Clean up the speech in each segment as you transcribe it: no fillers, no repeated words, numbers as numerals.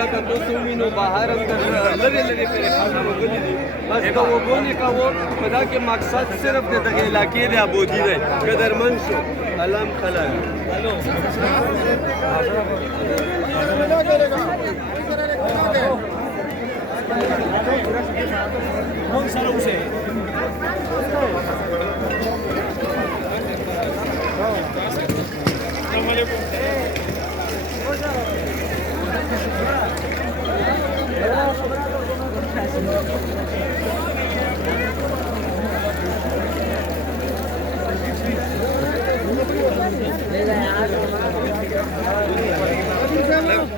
لکه تاسو وینو بهر هم تر لرې لرې پرې خلک وګلي دي بس که وګونې کوو په دا کې مقصد صرف د دغې علاقې د ابودي دی قدرمن شو علم خلک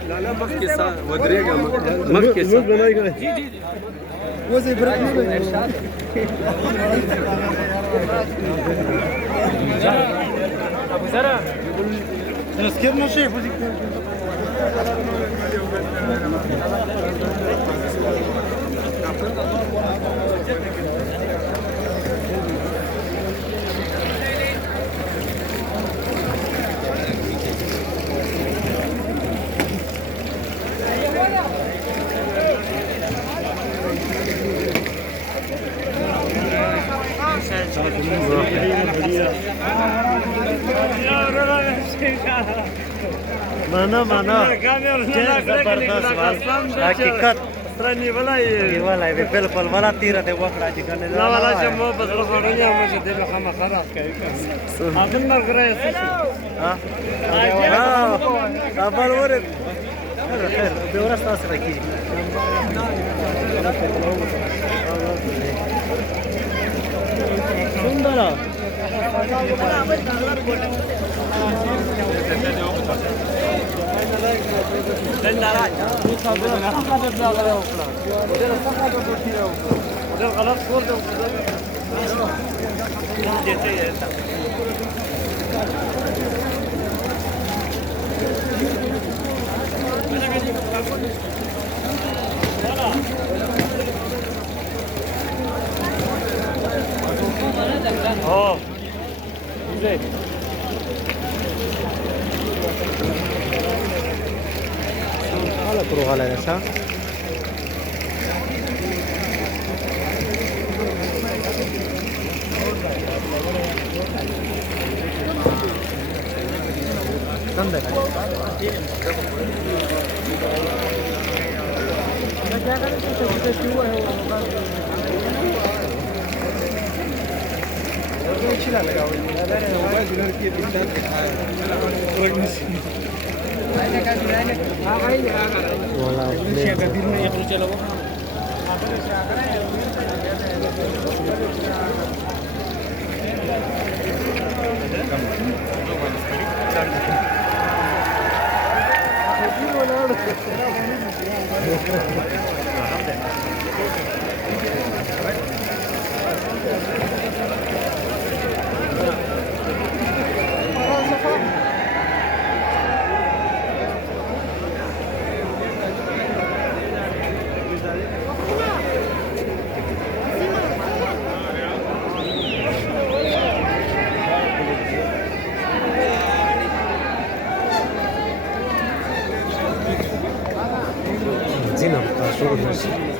لالا مخکې سا ودرېږه مخکې سا وځي برک نه ارشاد ابو زرا نسكر نشيف مانا حقیقت ترنی ولای ولای بالکل ولا تیره دی وکړه چې کنه لا ولا چې مو بس غوړنی مو چې دغه خامہ خراب کوي اذن مرګره ها خبر وره خیر به ورسته سره کی سندر Oh, güzel. Hala kuru hala nasa. Nanda. چلا لگا हुआ है अगर मोबाइल घर के भीतर वाला Zina, şurada.